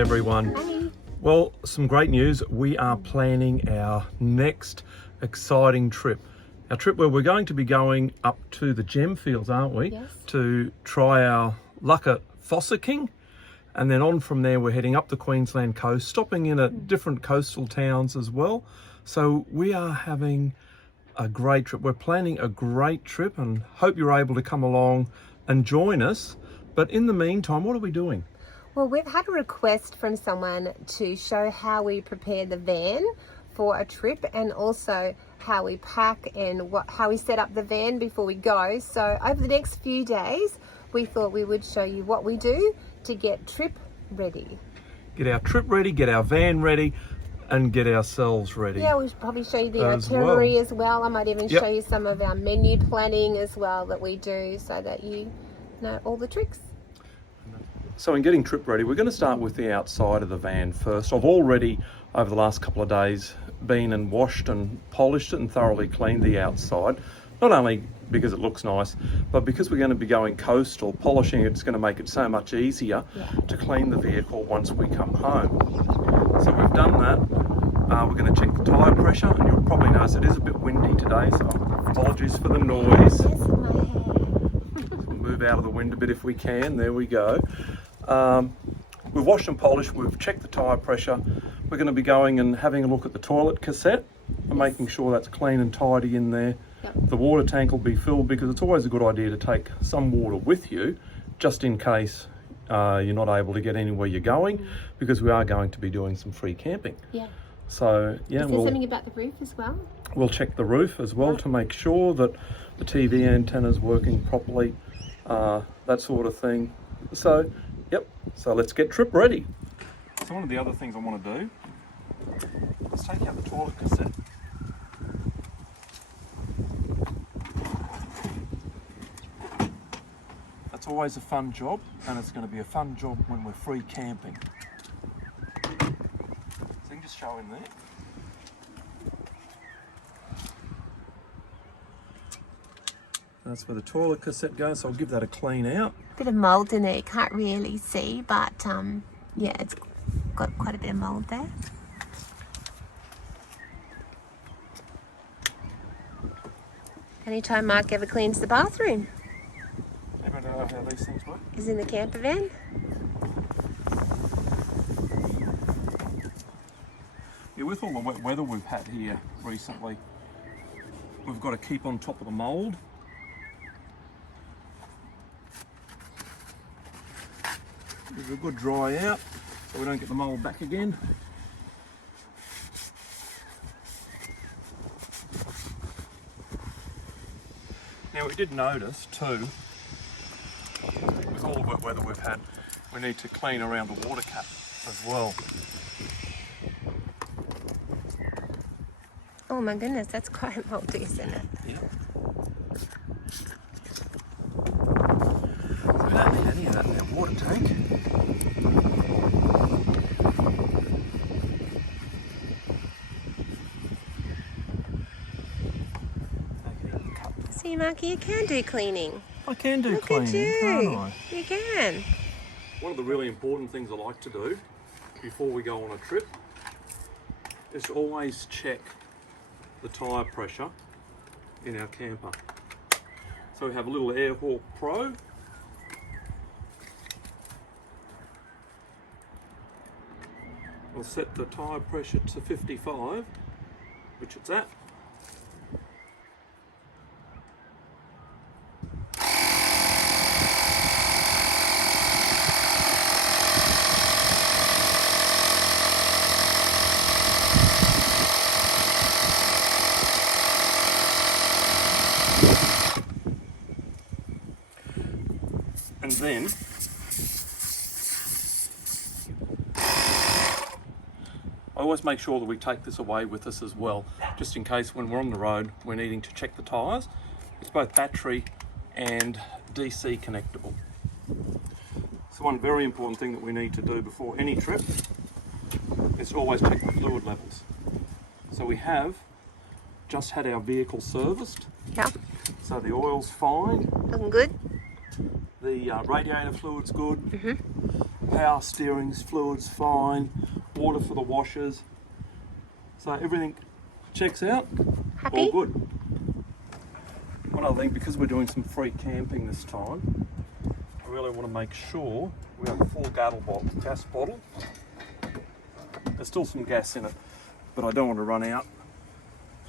Hi everyone. Hi. Well, some great news. We are planning our next exciting trip. Our trip where we're going to be going up to the gem fields, aren't we? Yes. To try our luck at fossicking. And then on from there, we're heading up the Queensland coast, stopping in at different coastal towns as well. So we are having a great trip. We're planning a great trip and hope you're able to come along and join us. But in the meantime, what are we doing? Well, we've had a request from someone to show how we prepare the van for a trip and also how we pack and how we set up the van before we go. So over the next few days, we thought we would show you what we do to get trip ready. Get our trip ready, get our van ready, and get ourselves ready. Yeah, we'll probably show you the itinerary as well. I might even Yep. show you some of our menu planning as well that we do so that you know all the tricks. So in getting trip ready, we're going to start with the outside of the van first. I've already, over the last couple of days, been and washed and polished it and thoroughly cleaned the outside. Not only because it looks nice, but because we're going to be going coastal, polishing it's going to make it so much easier to clean the vehicle once we come home. So we've done that. We're going to check the tyre pressure, and you'll probably notice it is a bit windy today, so apologies for the noise. We'll move out of the wind a bit if we can. There we go. We've washed and polished, we've checked the tyre pressure. We're going to be going and having a look at the toilet cassette and making sure that's clean and tidy in there. Yep. The water tank will be filled because it's always a good idea to take some water with you just in case you're not able to get anywhere you're going, because we are going to be doing some free camping. Yeah. So yeah, Is there something about the roof as well? We'll check the roof as well to make sure that the TV antenna's working properly, that sort of thing. So yep, so let's get trip ready. So one of the other things I want to do is take out the toilet cassette. That's always a fun job, and it's going to be a fun job when we're free camping. So you can just show in there. That's where the toilet cassette goes, so I'll give that a clean out. Bit of mould in there, you can't really see, but yeah, it's got quite a bit of mould there. Anytime Mark ever cleans the bathroom Everyone know how these things work? is in the camper van. Yeah, with all the wet weather we've had here recently, we've got to keep on top of the mould. Give it a good dry out so we don't get the mould back again. Now we did notice too, with all the wet weather we've had, we need to clean around the water cap as well. Oh my goodness, that's quite mouldy, isn't it? Yeah. We don't need any of that in our water tank. See, Marky, you can do cleaning. I can do Look cleaning, at you. can't I? You can. One of the really important things I like to do before we go on a trip is to always check the tyre pressure in our camper. So we have a little Airhawk Pro. I'll set the tyre pressure to 55, which it's at. And then I always make sure that we take this away with us as well, just in case when we're on the road we're needing to check the tyres. It's both battery and DC connectable. So one very important thing that we need to do before any trip is to always check the fluid levels. So we have just had our vehicle serviced. Yeah. So the oil's fine. Looking good. The radiator fluid's good. Power steering's fluid's fine. Water for the washers. So everything checks out. Happy? All good. One other thing, because we're doing some free camping this time, I really want to make sure we have a full gas bottle. There's still some gas in it, but I don't want to run out.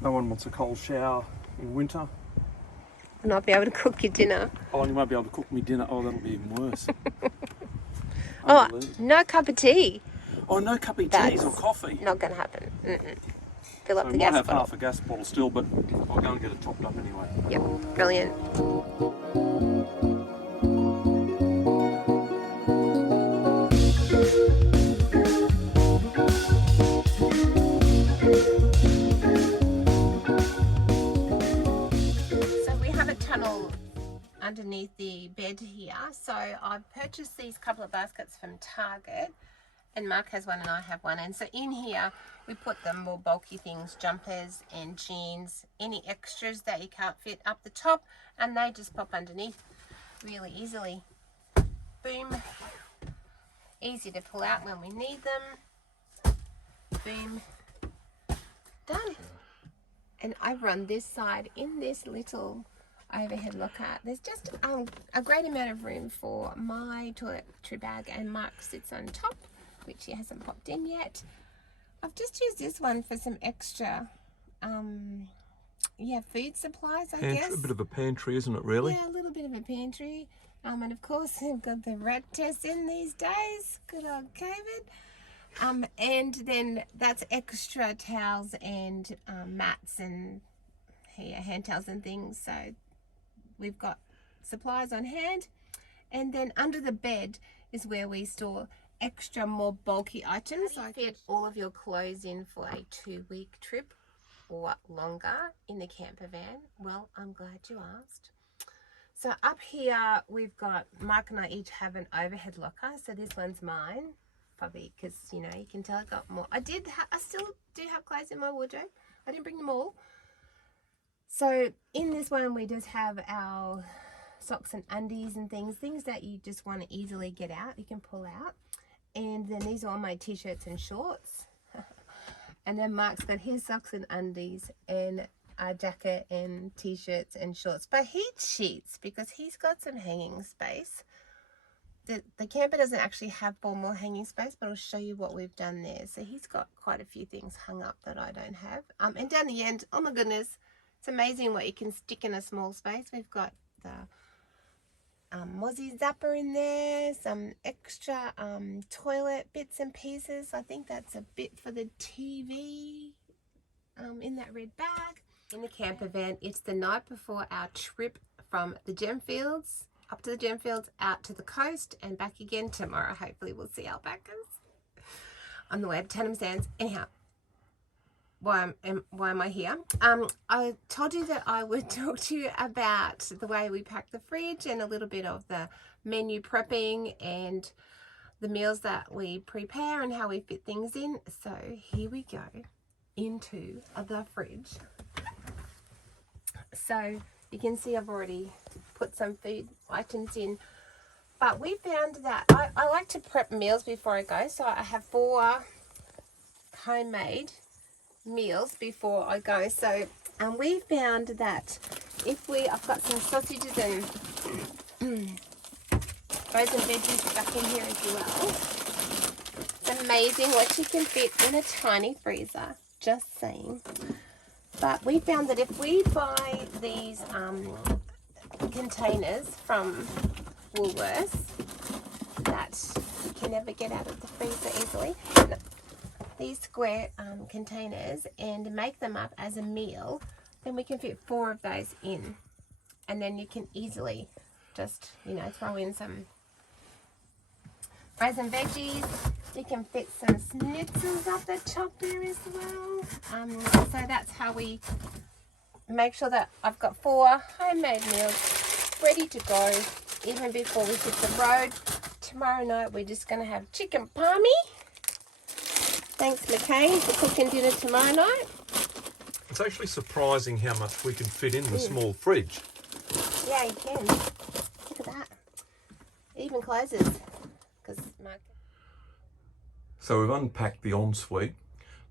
No one wants a cold shower in winter. Not be able to cook your dinner. Oh, you might be able to cook me dinner. Oh, that'll be even worse. Oh, no cup of tea. Oh, no cup of That's teas or coffee. Not going to happen. Fill up So the we might gas have bottle. half a gas bottle still, but I'll go and get it topped up anyway. Yep, brilliant. So we have a tunnel underneath the bed here. So I've purchased these couple of baskets from Target, and Mark has one and I have one. And so in here we put the more bulky things, jumpers and jeans, any extras that you can't fit up the top, and they just pop underneath really easily. Boom. Easy to pull out when we need them. Boom. Done. And I run this side in this little overhead locker. There's just a great amount of room for my toiletry bag, and Mark sits on top, which he hasn't popped in yet. I've just used this one for some extra food supplies, I guess. A bit of a pantry, isn't it, really? Yeah, a little bit of a pantry. And of course we've got the rat test in these days. Good old COVID. And then that's extra towels and mats and hand towels and things. So we've got supplies on hand. And then under the bed is where we store extra more bulky items. So fit all of your clothes in for a 2-week trip or longer in the camper van? Well, I'm glad you asked. So up here we've got, Mark and I each have an overhead locker. So this one's mine, probably because you can tell I got more. I still do have clothes in my wardrobe. I didn't bring them all. So in this one we just have our socks and undies and things that you just want to easily get out, you can pull out. And then these are all my t-shirts and shorts. And then Mark's got his socks and undies and a jacket and t-shirts and shorts, but heat sheets because he's got some hanging space. The camper doesn't actually have formal hanging space, but I'll show you what we've done there. So he's got quite a few things hung up that I don't have. And down the end, oh my goodness, it's amazing what you can stick in a small space. We've got the Mozzie Zapper in there, some extra toilet bits and pieces. I think that's a bit for the TV in that red bag. In the camper van, it's the night before our trip from the Gemfields, up to the Gemfields, out to the coast and back again tomorrow. Hopefully we'll see alpacas on the way to Tannum Sands. Anyhow, why am I here? I told you that I would talk to you about the way we pack the fridge and a little bit of the menu prepping and the meals that we prepare and how we fit things in. So here we go into the fridge. So you can see I've already put some food items in, but we found that I like to prep meals before I go. So I have 4 homemade meals before I go. So we found that I've got some sausages and frozen veggies back in here as well. It's amazing what you can fit in a tiny freezer, just saying. But we found that if we buy these containers from Woolworths that you can never get out of the freezer easily, these square containers, and make them up as a meal, then we can fit 4 of those in, and then you can easily just throw in some frozen veggies. You can fit some schnitzels up the top there as well. So that's how we make sure that I've got 4 homemade meals ready to go even before we hit the road. Tomorrow night we're just going to have chicken palmy. Thanks, McCain, for cooking dinner tomorrow night. It's actually surprising how much we can fit in the small fridge. Yeah, you can. Look at that. It even closes because Mark. So we've unpacked the ensuite.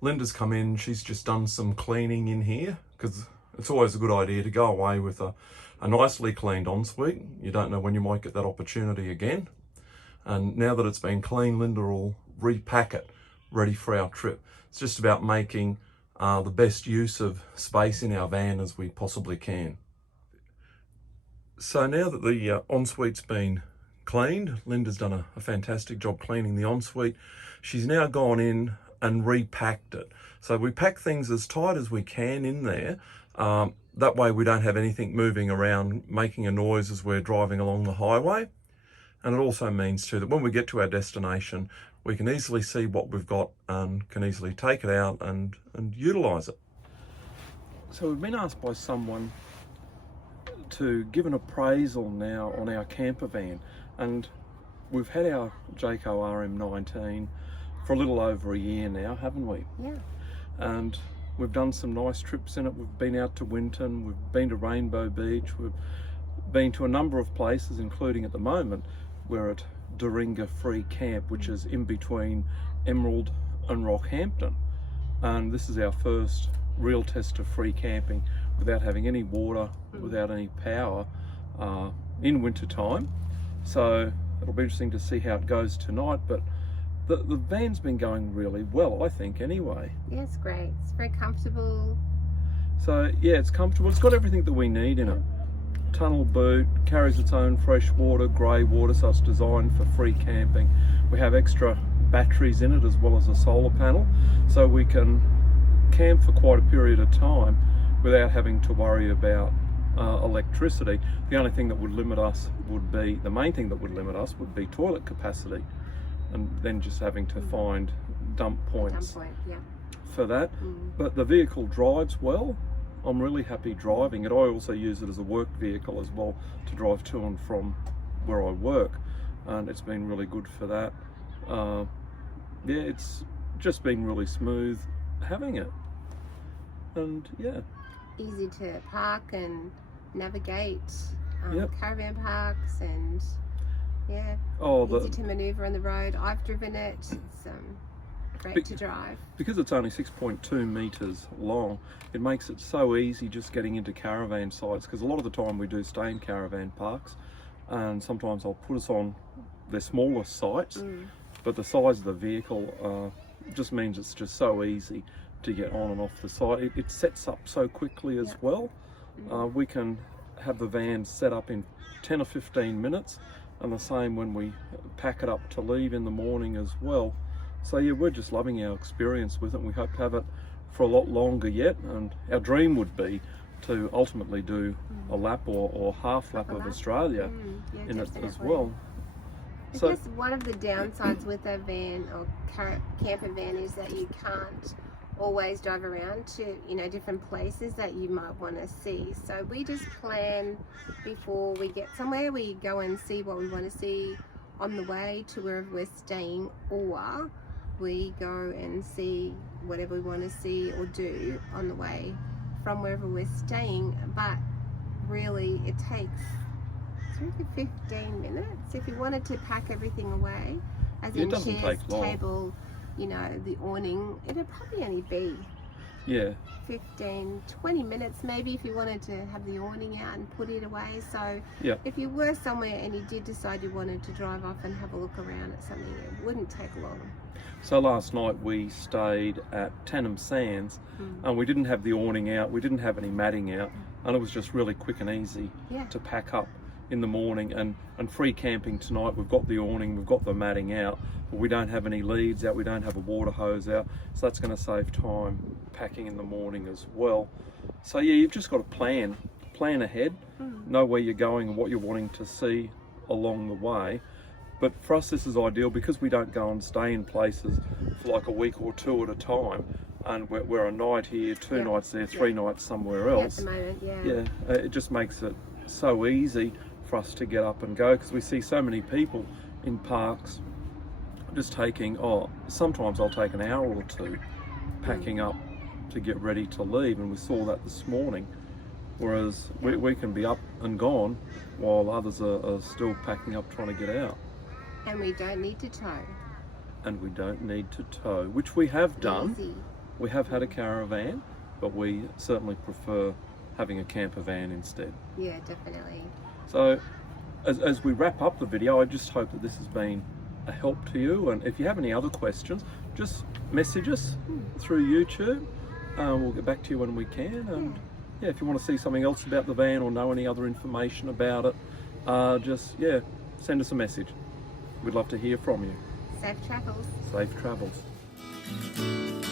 Linda's come in, she's just done some cleaning in here, because it's always a good idea to go away with a nicely cleaned ensuite. You don't know when you might get that opportunity again. And now that it's been cleaned, Linda will repack it, ready for our trip. It's just about making the best use of space in our van as we possibly can. So now that the ensuite's been cleaned, Linda's done a fantastic job cleaning the ensuite. She's now gone in and repacked it. So we pack things as tight as we can in there. That way we don't have anything moving around, making a noise as we're driving along the highway. And it also means too that when we get to our destination, we can easily see what we've got and can easily take it out and utilise it. So we've been asked by someone to give an appraisal now on our camper van, and we've had our Jayco RM19 for a little over a year now, haven't we? Yeah. And we've done some nice trips in it. We've been out to Winton, we've been to Rainbow Beach, we've been to a number of places, including at the moment we're at Doringa Free Camp, which is in between Emerald and Rockhampton. And this is our first real test of free camping without having any water, without any power in winter time. So it'll be interesting to see how it goes tonight, but the van's been going really well, I think, anyway. Yeah, it's great. It's very comfortable. So yeah, it's comfortable. It's got everything that we need in it. Tunnel boot, carries its own fresh water, grey water, so it's designed for free camping. We have extra batteries in it as well as a solar panel, so we can camp for quite a period of time without having to worry about electricity. The only thing that would limit us would be, the main thing that would limit us would be toilet capacity, and then just having to find dump points for that. But the vehicle drives well. I'm really happy driving it. I also use it as a work vehicle as well to drive to and from where I work, and it's been really good for that. Yeah, it's just been really smooth having it, and yeah, easy to park and navigate Yep. caravan parks, and yeah, easy to maneuver on the road. I've driven it. It's great to drive. Because it's only 6.2 metres long, it makes it so easy just getting into caravan sites, because a lot of the time we do stay in caravan parks, and sometimes I'll put us on their smaller sites, but the size of the vehicle just means it's just so easy to get on and off the site. It sets up so quickly as well. We can have the van set up in 10 or 15 minutes, and the same when we pack it up to leave in the morning as well. So yeah, we're just loving our experience with it. We hope to have it for a lot longer yet, and our dream would be to ultimately do a lap or half lap of Australia in it as well. I So guess one of the downsides with a van or camper van is that you can't always drive around to, you know, different places that you might want to see. So we just plan before we get somewhere. We go and see what we want to see on the way to wherever we're staying, or we go and see whatever we want to see or do on the way from wherever we're staying. But really it takes 15 minutes if you wanted to pack everything away, as in chairs, table, you know, the awning. It'd probably only be 15-20 minutes maybe if you wanted to have the awning out and put it away. So if you were somewhere and you did decide you wanted to drive off and have a look around at something, it wouldn't take long. So last night we stayed at Tannum Sands, and we didn't have the awning out, we didn't have any matting out, and it was just really quick and easy to pack up in the morning. And free camping tonight, we've got the awning, we've got the matting out, but we don't have any leads out, we don't have a water hose out, so that's going to save time packing in the morning as well. So yeah, you've just got to plan ahead, know where you're going and what you're wanting to see along the way. But for us this is ideal because we don't go and stay in places for like a week or two at a time, and we're a night here, two nights there, 3 nights somewhere else. At the moment, it just makes it so easy for us to get up and go, because we see so many people in parks just taking, sometimes I'll take an hour or two packing up to get ready to leave, and we saw that this morning, whereas we can be up and gone while others are still packing up trying to get out. And we don't need to tow. And we don't need to tow, which we have done. Easy. We have had a caravan, but we certainly prefer having a camper van instead. Yeah, definitely. So as we wrap up the video, I just hope that this has been a help to you, and if you have any other questions, just message us through YouTube. We'll get back to you when we can, and yeah, if you want to see something else about the van or know any other information about it, just send us a message. We'd love to hear from you. Safe travels. Safe travels.